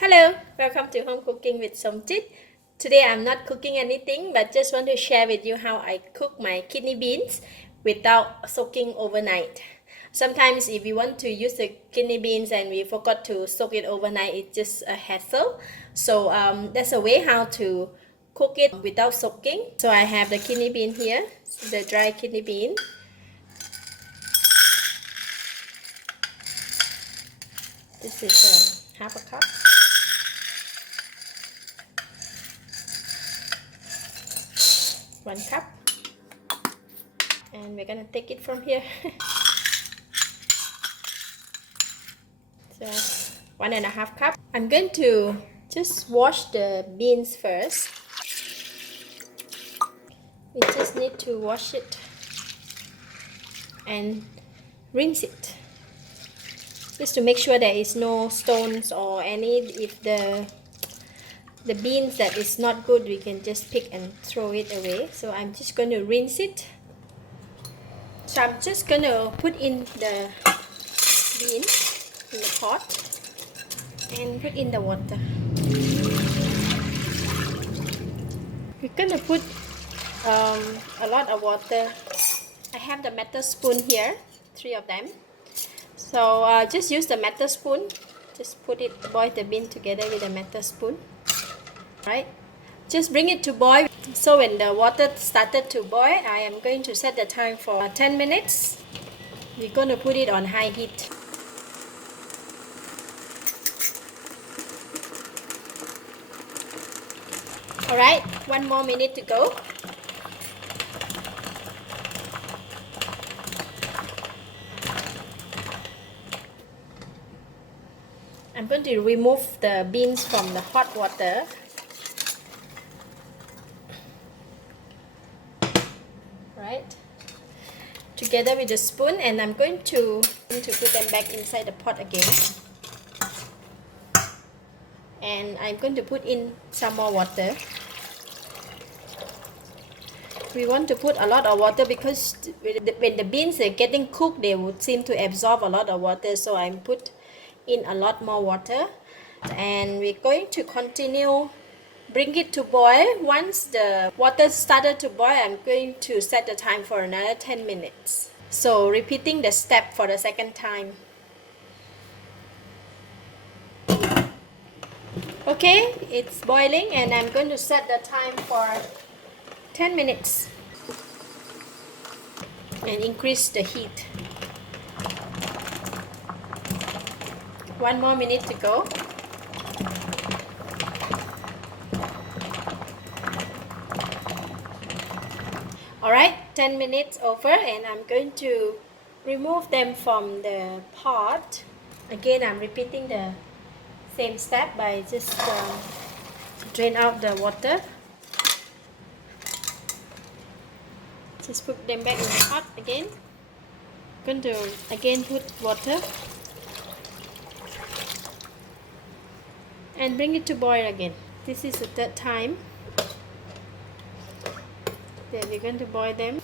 Hello, welcome to Home Cooking with Somjit. Today I'm not cooking anything but just want to share with you how I cook my kidney beans without soaking overnight. Sometimes if we want to use the kidney beans and we forgot to soak it overnight, it's just a hassle. So there's a way how to cook it without soaking. So I have the kidney bean here, the dry kidney bean. This is half a cup. 1 cup, and we're gonna take it from here. So 1.5 cup. I'm going to just wash the beans first. We just need to wash it and rinse it, just to make sure there is no stones or any. If the beans that is not good, we can just pick and throw it away. So I'm just going to rinse it. So I'm just going to put in the beans in the pot and put in the water. We're going to put a lot of water. I have the metal spoon here, 3 of them. So just use the metal spoon. Just boil the bean together with the metal spoon. Right? Just bring it to boil. So when the water started to boil, I am going to set the time for 10 minutes. We're going to put it on high heat. Alright, 1 more minute to go. I'm going to remove the beans from the hot water. Right, together with the spoon, and I'm going to put them back inside the pot again. And I'm going to put in some more water. We want to put a lot of water because when the beans are getting cooked, they would seem to absorb a lot of water. So I'm put in a lot more water, and we're going to continue. Bring it to boil. Once the water started to boil, I'm going to set the time for another 10 minutes. So repeating the step for the second time. Okay, it's boiling, and I'm going to set the time for 10 minutes and increase the heat. 1 more minute to go. Alright, 10 minutes over, and I'm going to remove them from the pot. Again, I'm repeating the same step by just drain out the water. Just put them back in the pot again. I'm going to again put water and bring it to boil again. This is the third time. Then we're going to boil them.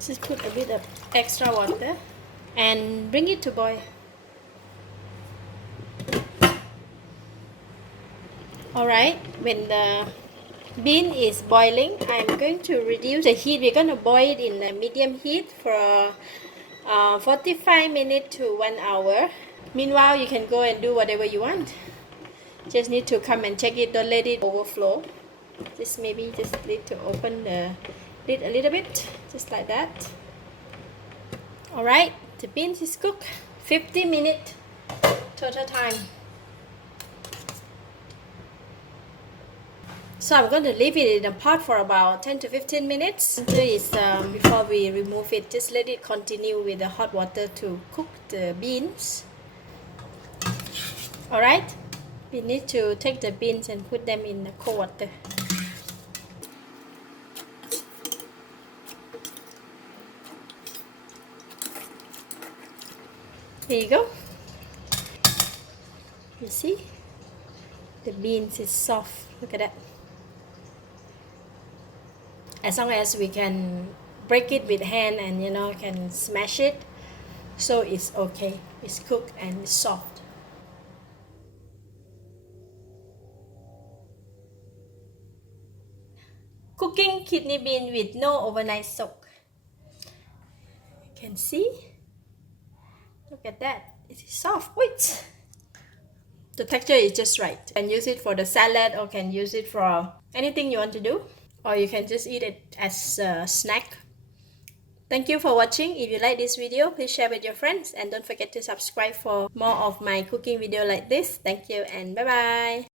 Just put a bit of extra water and bring it to boil. Alright, when the bean is boiling, I'm going to reduce the heat. We're going to boil it in a medium heat for 45 minutes to 1 hour. Meanwhile, you can go and do whatever you want. Just need to come and check it. Don't let it overflow. Just maybe just need to open the lid a little bit, just like that. Alright, the beans is cooked. 50 minutes total time. So I'm going to leave it in a pot for about 10 to 15 minutes. Before we remove it, just let it continue with the hot water to cook the beans. Alright, we need to take the beans and put them in the cold water. Here you go. You see? The beans is soft. Look at that. As long as we can break it with hand and can smash it, so it's okay. It's cooked and it's soft. cooking kidney bean with no overnight soak. You can see. Look at that. It is soft. Wait. The texture is just right. You can use it for the salad or can use it for anything you want to do. Or you can just eat it as a snack. Thank you for watching. If you like this video, please share with your friends and don't forget to subscribe for more of my cooking video like this. Thank you and bye bye.